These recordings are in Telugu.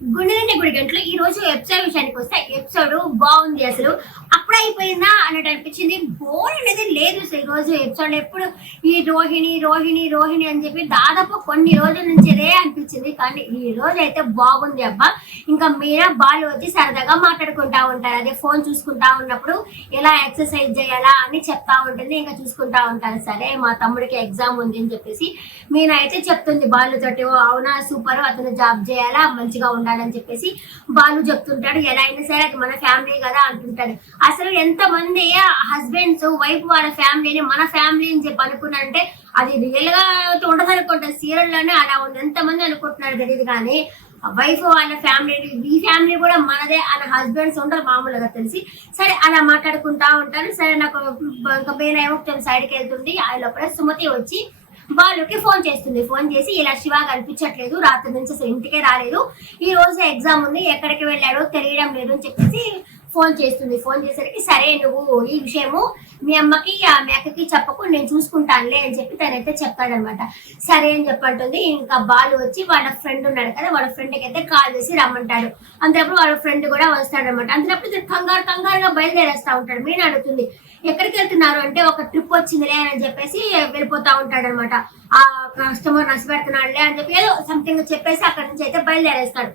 గుండె నిండా గుడి గంటలు ఈ రోజు ఎపిసోడ్ విషయానికి వస్తే ఎపిసోడ్ బాగుంది. అసలు అప్పుడు అయిపోయిందా అన్నట్టు అనిపించింది. బోర్ అనేది లేదు అసలు ఈ రోజు ఎపిసోడ్. ఎప్పుడు ఈ రోహిణి రోహిణి రోహిణి అని చెప్పి దాదాపు కొన్ని రోజుల నుంచి ఇదే అనిపించింది. కానీ ఈ రోజు అయితే బాగుంది అబ్బా. ఇంకా మీరా బాలు వచ్చి సరదాగా మాట్లాడుకుంటా ఉంటారు. అదే ఫోన్ చూసుకుంటా ఉన్నప్పుడు ఎలా ఎక్సర్సైజ్ చేయాలా అని చెప్తా ఉంటుంది. ఇంకా చూసుకుంటా ఉంటారు. సరే మా తమ్ముడికి ఎగ్జామ్ ఉంది అని చెప్పేసి మీనా అయితే చెప్తుంది బాలు తోటి, అవునా సూపర్, అతను జాబ్ చేయాలా, మంచిగా ఉండాలని చెప్పేసి బాలు చెప్తుంటాడు. ఎలా అయినా సరే అది మన ఫ్యామిలీ కదా అంటుంటాడు. అసలు ఎంతమంది హస్బెండ్స్ వైఫ్ వాళ్ళ ఫ్యామిలీని మన ఫ్యామిలీ అని చెప్పి అనుకున్నారంటే అది రియల్ గా ఉండదు అనుకుంటారు. సీరియల్ లోనే అలా ఉంది. ఎంతమంది అనుకుంటున్నారు తెలియదు. కానీ వైఫ్ వాళ్ళ ఫ్యామిలీ, ఈ ఫ్యామిలీ కూడా మనదే అన్న హస్బెండ్స్ ఉంటారు మామూలుగా తెలిసి. సరే అలా మాట్లాడుకుంటా ఉంటారు. సరే నాకు ఇంకా బేన్ ఏమో సైడ్కి వెళ్తుంది. ఆ లోపల సుమతి వచ్చి బాలుకి ఫోన్ చేస్తుంది. ఫోన్ చేసి ఇలా శివ కనిపించట్లేదు, రాత్రి నుంచి అసలు ఇంటికే రాలేదు, ఈ రోజు ఎగ్జామ్ ఉంది, ఎక్కడికి వెళ్ళాడో తెలియడం లేదు అని చెప్పేసి ఫోన్ చేస్తుంది. ఫోన్ చేసరికి సరే నువ్వు ఈ విషయము మీ అమ్మకి మీ అక్కకి చెప్పకు, నేను చూసుకుంటానులే అని చెప్పి తనైతే చెప్తాడనమాట. సరే అని చెప్పంటుంది. ఇంకా బాలు వచ్చి వాళ్ళ ఫ్రెండ్ ఉన్నాడు కదా, వాళ్ళ ఫ్రెండ్కి అయితే కాల్ చేసి రమ్మంటాడు. అంతప్పుడు వాళ్ళ ఫ్రెండ్ కూడా వస్తాడనమాట. అంతప్పుడు కంగారుగా బయలుదేరేస్తా ఉంటాడు. మీనా అడుగుతుంది ఎక్కడికి వెళ్తున్నారు అంటే ఒక ట్రిప్ వచ్చిందిలే అని చెప్పేసి వెళ్ళిపోతా ఉంటాడు అనమాట. ఆ కస్టమర్ నష్టపెడుతున్నాడులే అని చెప్పి ఏదో సంథింగ్ చెప్పేసి అక్కడి నుంచి అయితే బయలుదేరేస్తాడు.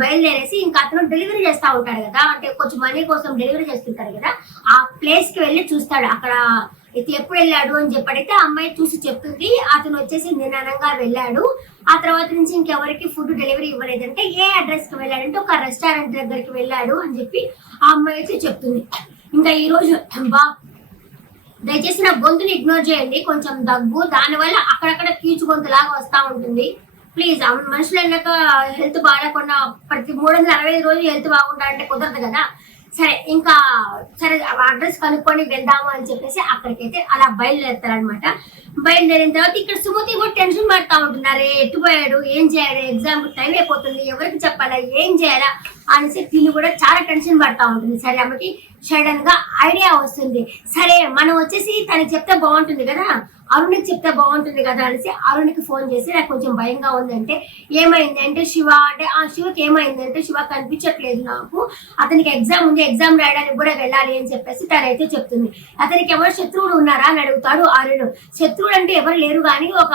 బయలుదేరేసి ఇంకా అతను డెలివరీ చేస్తూ ఉంటాడు కదా, అంటే కొంచెం మనీ కోసం డెలివరీ చేస్తుంటాడు కదా, ఆ ప్లేస్ కి వెళ్ళి చూస్తాడు. అక్కడ ఎప్పుడు వెళ్ళాడు అని చెప్పడితే ఆ అమ్మాయి చూసి చెప్తుంది, అతను వచ్చేసి నిదానంగా వెళ్ళాడు, ఆ తర్వాత నుంచి ఇంకెవరికి ఫుడ్ డెలివరీ ఇవ్వలేదంటే ఏ అడ్రస్ కి వెళ్ళాడంటే ఒక రెస్టారెంట్ దగ్గరికి వెళ్ళాడు అని చెప్పి ఆ అమ్మాయి అయితే చెప్తుంది. ఇంకా ఈ రోజు దయచేసి నా గొంతుని ఇగ్నోర్ చేయండి, కొంచెం దగ్గు, దానివల్ల అక్కడక్కడ కీచు గొంతు లాగా వస్తూ ఉంటుంది. ప్లీజ్. మనుషులు అన్నాక హెల్త్ బాగాలేకుండా ప్రతి 365 రోజులు హెల్త్ బాగుంటా అంటే కుదరదు కదా. సరే ఇంకా సరే అడ్రస్ కనుక్కొని వెళ్దాము అని చెప్పేసి అక్కడికైతే అలా బయలుదేరుతారనమాట. బయలుదేరిన తర్వాత ఇక్కడ సుమతి కూడా టెన్షన్ పడతా ఉంటుంది. అరే ఎట్టుపోయాడు, ఏం చేయాలి, ఎగ్జామ్ టైం అయిపోతుంది, ఎవరికి చెప్పాలా, ఏం చేయాలా అనేసి తిని కూడా చాలా టెన్షన్ పడతా ఉంటుంది. సరే ఆమెకి సడన్ గా ఐడియా వస్తుంది. సరే మనం వచ్చేసి తనకి చెప్తే బాగుంటుంది కదా, అరుణ్కి చెప్తే బాగుంటుంది కదా అనేసి అరుణ్కి ఫోన్ చేసి నాకు కొంచెం భయంగా ఉందంటే ఏమైంది అంటే శివ అంటే ఆ శివకి ఏమైంది అంటే శివ కనిపించట్లేదు నాకు, అతనికి ఎగ్జామ్ ఉంది, ఎగ్జామ్ రాయడానికి కూడా వెళ్ళాలి అని చెప్పేసి తనైతే చెప్తుంది. అతనికి ఎవరు శత్రువులు ఉన్నారా అని అడుగుతాడు అరుణ్. శత్రువులు అంటే ఎవరు లేరు కానీ ఒక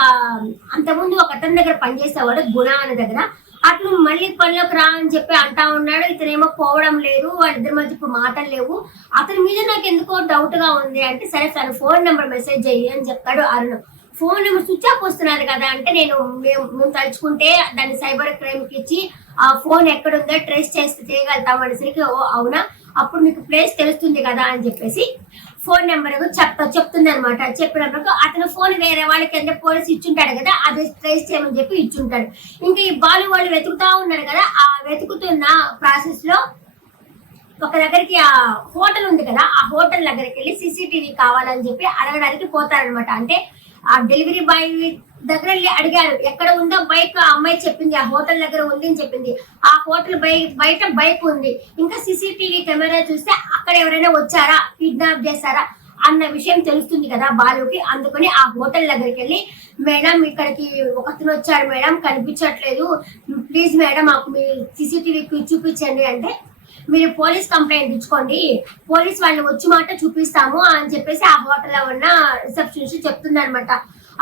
అంతకుముందు ఒక అతని దగ్గర పనిచేసేవాడు గుణ అనే దగ్గర, అతను మళ్ళీ పనిలోకి రా అని చెప్పి అంటా ఉన్నాడు. ఇతనేమో పోవడం లేదు, వాళ్ళిద్దరి మధ్య ఇప్పుడు మాటలు లేవు, అతని మీద నాకు ఎందుకో డౌట్ గా ఉంది అంటే సరే తన ఫోన్ నెంబర్ మెసేజ్ చెయ్యి అని చెప్తాడు Arun. Phone number switch off వస్తున్నారు కదా అంటే మేము తలుచుకుంటే దాన్ని సైబర్ క్రైమ్ కి ఇచ్చి ఆ ఫోన్ ఎక్కడుందో ట్రేస్ చేస్తే చేయగలుగుతాం అనేసరికి ఓ అవునా, అప్పుడు మీకు ప్లేస్ తెలుస్తుంది కదా అని చెప్పేసి ఫోన్ నెంబర్ చెప్తుంది అనమాట. చెప్పినప్పుడు అతను ఫోన్ వేరే వాళ్ళకి అంటే పోలీసు ఇచ్చుంటాడు కదా, అది ట్రేస్ చేయమని చెప్పి ఇచ్చుంటాడు. ఇంకా ఈ బాలు వాళ్ళు వెతుకుతా ఉన్నారు కదా, ఆ వెతుకుతున్న ప్రాసెస్ లో ఒక దగ్గరికి ఆ హోటల్ ఉంది కదా, ఆ హోటల్ దగ్గరికి వెళ్ళి సీసీటీవీ కావాలని చెప్పి అడగడానికి పోతారనమాట. అంటే ఆ డెలివరీ బాయ్ దగ్గర వెళ్ళి అడిగారు ఎక్కడ ఉందో బైక్, ఆ అమ్మాయి చెప్పింది ఆ హోటల్ దగ్గర ఉంది అని చెప్పింది. ఆ హోటల్ బయట బైక్ ఉంది. ఇంకా సీసీటీవీ కెమెరా చూస్తే అక్కడ ఎవరైనా వచ్చారా, కిడ్నాప్ చేశారా అన్న విషయం తెలుస్తుంది కదా బాలుకి. అందుకని ఆ హోటల్ దగ్గరికి వెళ్ళి మేడం ఇక్కడికి ఒకతను వచ్చాడు మేడం, కనిపించట్లేదు, ప్లీజ్ మేడం మాకు మీ సీసీటీవీకి చూపించండి అంటే మీరు పోలీస్ కంప్లైంట్ ఇచ్చుకోండి, పోలీస్ వాళ్ళు వచ్చి మాట చూపిస్తాము అని చెప్పేసి ఆ హోటల్లో ఉన్న రిసెప్షనిస్ట్ చెప్తుంది అనమాట.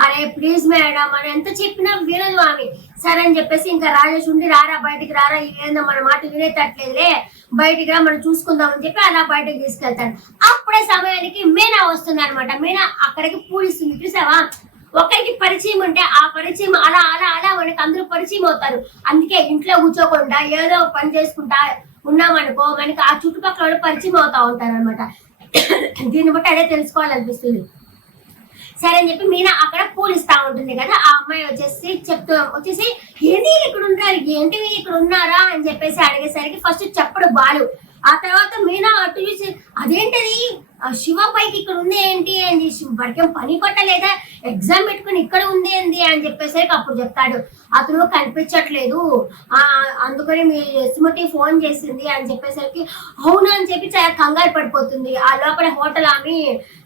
అరే ప్లీజ్ మేడం అని ఎంత చెప్పినా వినదు ఆమె. సరే అని చెప్పేసి ఇంకా రాజేష్ ఉండి రారా బయటికి రారా, ఏందో మన మాట వినేటట్లేదులే, బయటికి రా మనం చూసుకుందాం అని చెప్పి అలా బయటకు తీసుకెళ్తాడు. అప్పుడే సమయానికి మీనా వస్తుంది అనమాట. మీనా అక్కడికి పూడిస్తుంది. చూసావా, ఒకరికి పరిచయం ఉంటే ఆ పరిచయం అలా అలా అలా మనకి అందరూ పరిచయం అవుతారు. అందుకే ఇంట్లో కూర్చోకుండా ఏదో పని చేసుకుంటా ఉన్నామనుకో మనకి ఆ చుట్టుపక్కల పరిచయం అవుతా ఉంటారు అనమాట. దీన్ని బట్టి అదే తెలుసుకోవాలనిపిస్తుంది. సరే అని చెప్పి మీనా అక్కడ పూలిస్తా ఉంటుంది కదా, ఆ అమ్మాయి వచ్చేసి ఏంటి ఇక్కడ ఉంటారు, ఏంటివి ఇక్కడ ఉన్నారా అని చెప్పేసి అడిగేసరికి ఫస్ట్ చెప్పడు బాలు. ఆ తర్వాత మీనా అటు చూసి అదేంటది శివ పైకి ఇక్కడ ఉంది ఏంటి అని వాడికేం పని పట్టలేదా, ఎగ్జామ్ పెట్టుకుని ఇక్కడ ఉంది ఏంది అని చెప్పేసరికి అప్పుడు చెప్తాడు అతను కనిపించట్లేదు, అందుకని మీ సుమతి ఫోన్ చేసింది అని చెప్పేసరికి అవునా అని చెప్పి చాలా కంగారు పడిపోతుంది. ఆ లోపల హోటల్ ఆమె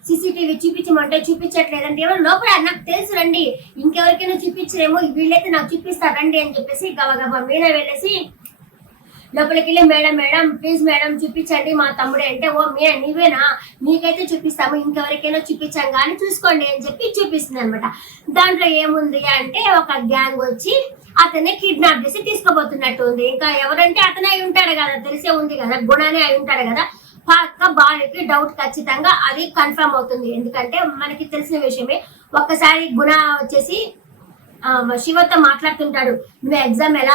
సీసీటీవీ చూపించమంటే చూపించట్లేదంటే ఎవరు లోపల నాకు తెలుసు రండి, ఇంకెవరికైనా చూపించరేమో, వీళ్ళైతే నాకు చూపిస్తారు రండి అని చెప్పేసి గబగబా మీనా వెళ్ళేసి లోపలికి వెళ్ళి మేడం మేడం ప్లీజ్ మేడం చూపించండి మా తమ్ముడే అంటే, ఓ నీవేనా, నీకైతే చూపిస్తాము, ఇంకెవరికైనా చూపించాం కానీ చూసుకోండి అని చెప్పి చూపిస్తుంది అనమాట. దాంట్లో ఏముంది అంటే ఒక గ్యాంగ్ వచ్చి అతన్ని కిడ్నాప్ చేసి తీసుకోబోతున్నట్టు ఉంది. ఇంకా ఎవరంటే అతనే అయి ఉంటాడు కదా, తెలిసే ఉంది కదా, గుణనే అయి ఉంటాడు కదా. పక్క బాలుకి డౌట్ ఖచ్చితంగా అది కన్ఫర్మ్ అవుతుంది. ఎందుకంటే మనకి తెలిసిన విషయమే. ఒక్కసారి గుణ వచ్చేసి శివతో మాట్లాడుతుంటాడు, నువ్వు ఎగ్జామ్ ఎలా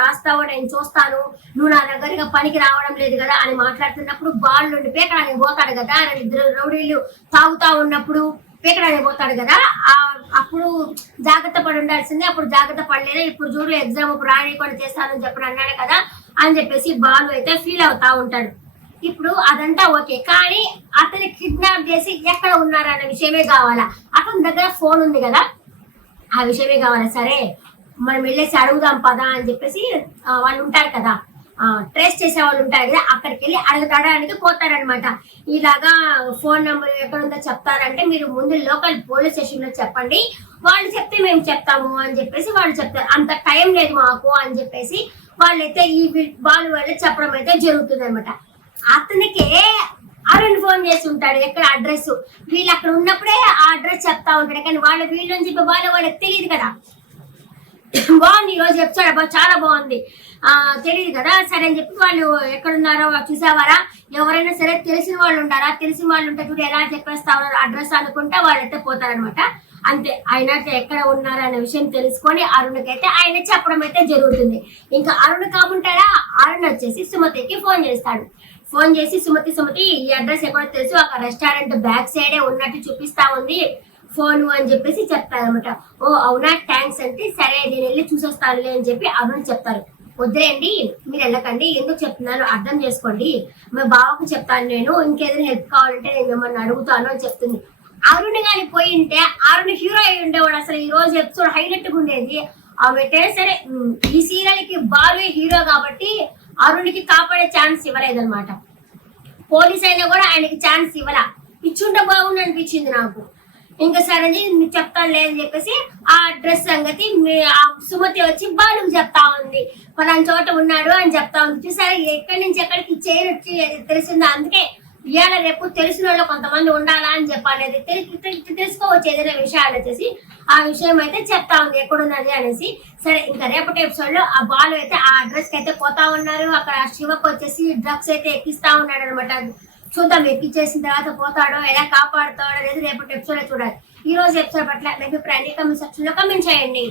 రాస్తావో నేను చూస్తాను, నువ్వు నా దగ్గరగా పనికి రావడం లేదు కదా అని మాట్లాడుతున్నప్పుడు బాల్ నుండి పేకడానికి పోతాడు కదా, ఇద్దరు రౌడీలు తాగుతా ఉన్నప్పుడు పేకడానికి పోతాడు కదా, అప్పుడు జాగ్రత్త పడి ఉండాల్సిందే, అప్పుడు జాగ్రత్త పడలేదు, ఇప్పుడు చూడు ఎగ్జామ్ రాయకుండా చేస్తానని చెప్పి అన్నాడు కదా అని చెప్పేసి బాలు అయితే ఫీల్ అవుతా ఉంటాడు. ఇప్పుడు అదంతా ఓకే, కానీ అతని కిడ్నాప్ చేసి ఎక్కడ ఉన్నారన్న విషయమే కావాలా. అతని దగ్గర ఫోన్ ఉంది కదా, ఆ విషయమే కావాలి. సరే మనం వెళ్ళేసి అడుగుదాం పదా అని చెప్పేసి వాళ్ళు ఉంటారు కదా, ట్రేస్ చేసే వాళ్ళు ఉంటారు కదా, అక్కడికి వెళ్ళి అడగడానికి పోతారనమాట. ఇలాగా ఫోన్ నెంబర్ ఎక్కడ ఉందో చెప్తారంటే, మీరు ముందు లోకల్ పోలీస్ స్టేషన్ లో చెప్పండి, వాళ్ళు చెప్తే మేము చెప్తాము అని చెప్పేసి వాళ్ళు చెప్తారు. అంత టైం లేదు మాకు అని చెప్పేసి వాళ్ళైతే వాళ్ళు చెప్పడం అయితే జరుగుతుంది అనమాట. అతనికి అరుణ్ ఫోన్ చేసి ఉంటాడు, ఎక్కడ అడ్రస్, వీళ్ళు అక్కడ ఉన్నప్పుడే ఆ అడ్రస్ చెప్తా ఉంటాడు, కానీ వీళ్ళు అని చెప్పి వాళ్ళకి తెలియదు కదా. బాగుంది ఈరోజు ఎపిసోడ్, చాలా బాగుంది, తెలియదు కదా. సరే అని చెప్పి వాళ్ళు ఎక్కడున్నారో చూసేవారా, ఎవరైనా సరే తెలిసిన వాళ్ళు ఉంటారా, తెలిసిన వాళ్ళు ఉంటే కూడా ఎలా చెప్పేస్తారో అడ్రస్ అనుకుంటా వాళ్ళైతే పోతారనమాట. అంతే, ఆయన ఎక్కడ ఉన్నారు అనే విషయం తెలుసుకొని అరుణ్కైతే ఆయన చెప్పడం అయితే జరుగుతుంది. ఇంకా అరుణ్ కాకుంటారా, అరుణ్ వచ్చేసి సుమతికి ఫోన్ చేస్తాడు. ఫోన్ చేసి సుమతి ఈ అడ్రస్ ఎక్కడో తెలుసు, ఒక రెస్టారెంట్ బ్యాక్ సైడే ఉన్నట్టు చూపిస్తా ఉంది ఫోన్ అని చెప్పేసి చెప్తారనమాట. ఓ అవునా, థ్యాంక్స్ అంటే సరే నేను వెళ్ళి చూసొస్తానులే అని చెప్పి అరుణ్ చెప్తారు. వద్దులేండి మీరు వెళ్ళకండి, ఎందుకు చెప్తున్నాను అర్థం చేసుకోండి, మా బావకు చెప్తాను, నేను ఇంకేదైనా హెల్ప్ కావాలంటే నేను మిమ్మల్ని అడుగుతాను అని చెప్తుంది. అరుణ్ కానీ పోయి ఉంటే అరుణ్ హీరో అయి ఉండేవాడు, అసలు ఈ రోజు ఎపిసోడ్ హైలైట్ గా ఉండేది. ఆమె సరే ఈ సీరియల్ కి బాలు హీరో కాబట్టి అరుణ్కి కాపాడే ఛాన్స్ ఇవ్వలేదన్నమాట. పోలీస్ అయినా కూడా ఆయనకి ఛాన్స్ ఇవ్వాల, ఇచ్చుంటే బాగుంది అనిపించింది నాకు. ఇంకా సరే చెప్తాను లేదని చెప్పేసి ఆ అడ్రస్ సంగతి ఆ సుమతి వచ్చి బాలుకి చెప్తా ఉంది, పలానా చోట ఉన్నాడు అని చెప్తా ఉంది. చూసారా ఎక్కడి నుంచి ఎక్కడికి చైన్ వచ్చి తెలిసిందో. అందుకే ఇవాళ రేపు తెలిసిన వాళ్ళు కొంతమంది ఉండాలా అని చెప్పాలి, తెలుసుకోవచ్చు ఏదైనా విషయాలు వచ్చేసి. ఆ విషయం అయితే చెప్తా ఉంది ఎక్కడున్నది అనేసి. సరే ఇంకా రేపటి ఎపిసోడ్ లో ఆ బాలు అయితే ఆ అడ్రస్ కి అయితే పోతా ఉన్నారు. అక్కడ శివకు వచ్చేసి డ్రగ్స్ అయితే ఎక్కిస్తా ఉన్నాడు అనమాట. చూద్దాం ఎక్కిచ్చేసిన తర్వాత పోతాడో ఎలా కాపాడుతాడో అనేది రేపటి ఎపిసోడ్ చూడాలి. ఈ రోజు ఎపిసోడ్ పట్ల మీ అభిప్రాయాన్ని కామెంట్ సెక్షన్ లో కామెంట్ చేయండి.